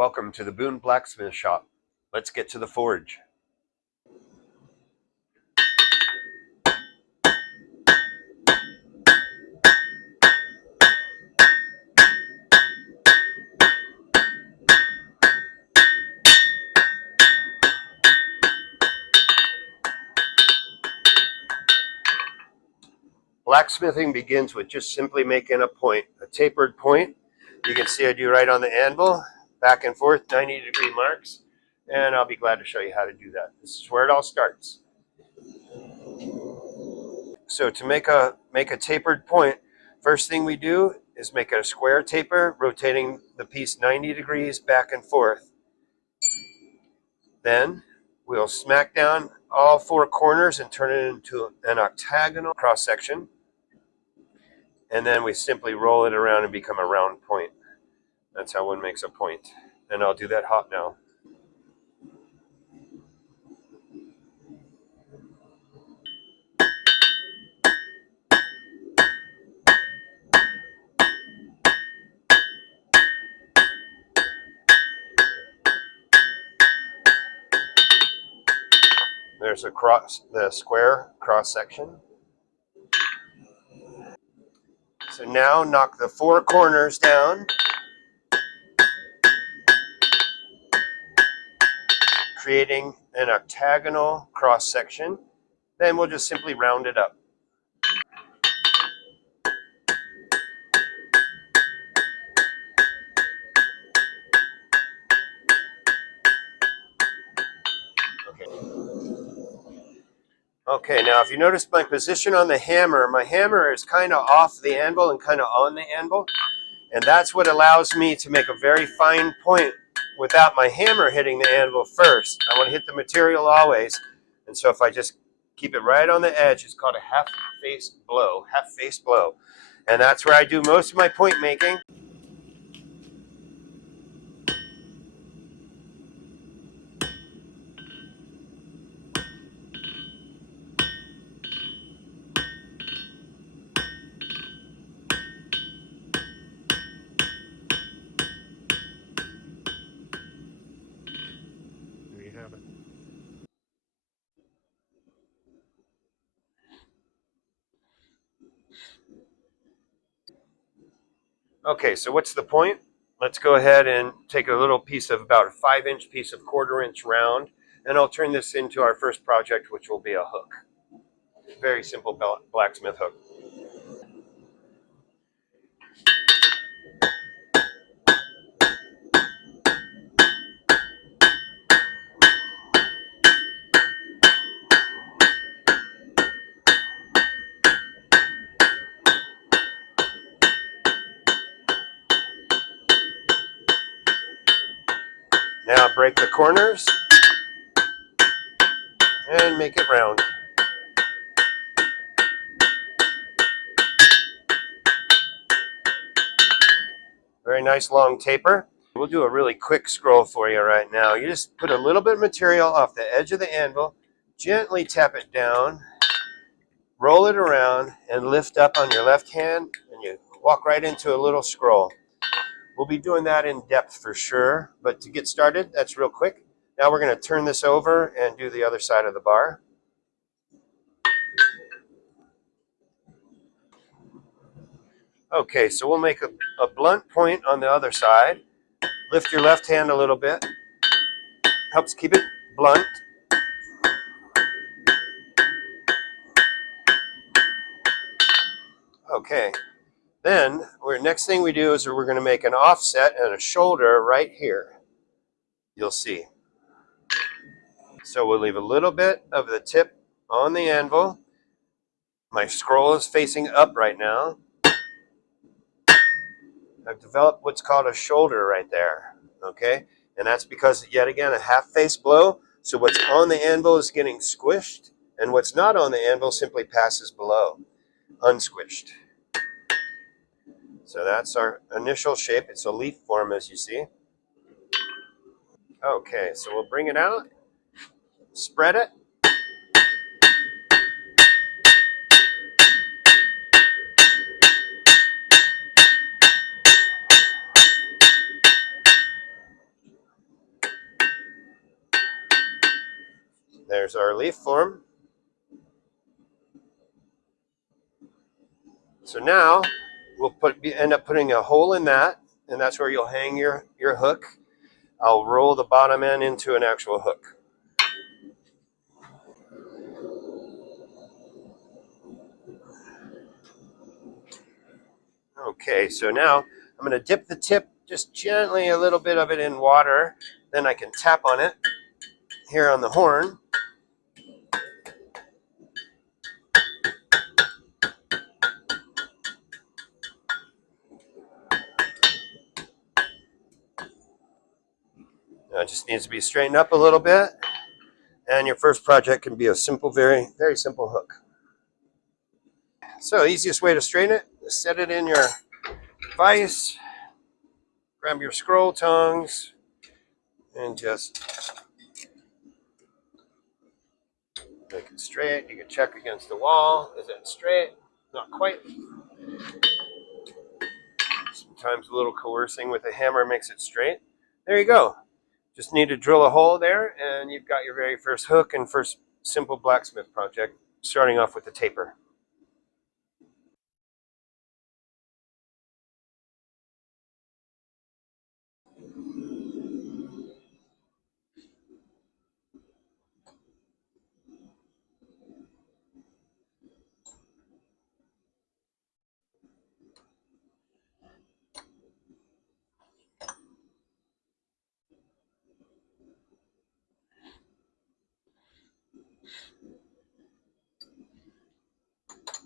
Welcome to the Boone Blacksmith Shop. Let's get to the forge. Blacksmithing begins with just simply making a point, a tapered point. You can see I do right on the anvil, back and forth, 90-degree marks, and I'll be glad to show you how to do that. This is where it all starts. So to make a tapered point, first thing we do is make a square taper, rotating the piece 90 degrees back and forth. Then we'll smack down all four corners and turn it into an octagonal cross section. And then we simply roll it around and become a round point. That's how one makes a point. And I'll do that hot now. There's the square cross section. So now knock the four corners down, creating an octagonal cross section. Then we'll just simply round it up. Okay, now if you notice my position on the hammer, my hammer is kind of off the anvil and kind of on the anvil. And that's what allows me to make a very fine point without my hammer hitting the anvil first. I want to hit the material always. And so if I just keep it right on the edge, it's called a half-face blow. And that's where I do most of my point making. There you have it. Okay, so what's the point? Let's go ahead and take a little piece of about a 5-inch piece of 1/4-inch round, and I'll turn this into our first project, which will be a hook. Very simple blacksmith hook. Now break the corners and make it round. Very nice long taper. We'll do a really quick scroll for you right now. You just put a little bit of material off the edge of the anvil, gently tap it down, roll it around, and lift up on your left hand, and you walk right into a little scroll. We'll be doing that in depth for sure, but to get started, that's real quick. Now we're going to turn this over and do the other side of the bar. Okay, so we'll make a blunt point on the other side. Lift your left hand a little bit. Helps keep it blunt. Okay, then next thing we do is we're going to make an offset and a shoulder right here. You'll see. So we'll leave a little bit of the tip on the anvil. My scroll is facing up right now. I've developed what's called a shoulder right there, okay? And that's because, yet again, a half-face blow. So what's on the anvil is getting squished, and what's not on the anvil simply passes below, unsquished. So that's our initial shape. It's a leaf form, as you see. Okay, so we'll bring it out, spread it. There's our leaf form. So now we'll end up putting a hole in that, and that's where you'll hang your hook. I'll roll the bottom end into an actual hook. Okay, so now I'm going to dip the tip just gently, a little bit of it in water. Then I can tap on it here on the horn. Now it just needs to be straightened up a little bit. And your first project can be a simple, very, very simple hook. So easiest way to straighten it is set it in your vise, grab your scroll tongs, and just make it straight. You can check against the wall. Is it straight? Not quite. Sometimes a little coercing with a hammer makes it straight. There you go. Just need to drill a hole there, and you've got your very first hook and first simple blacksmith project, starting off with the taper.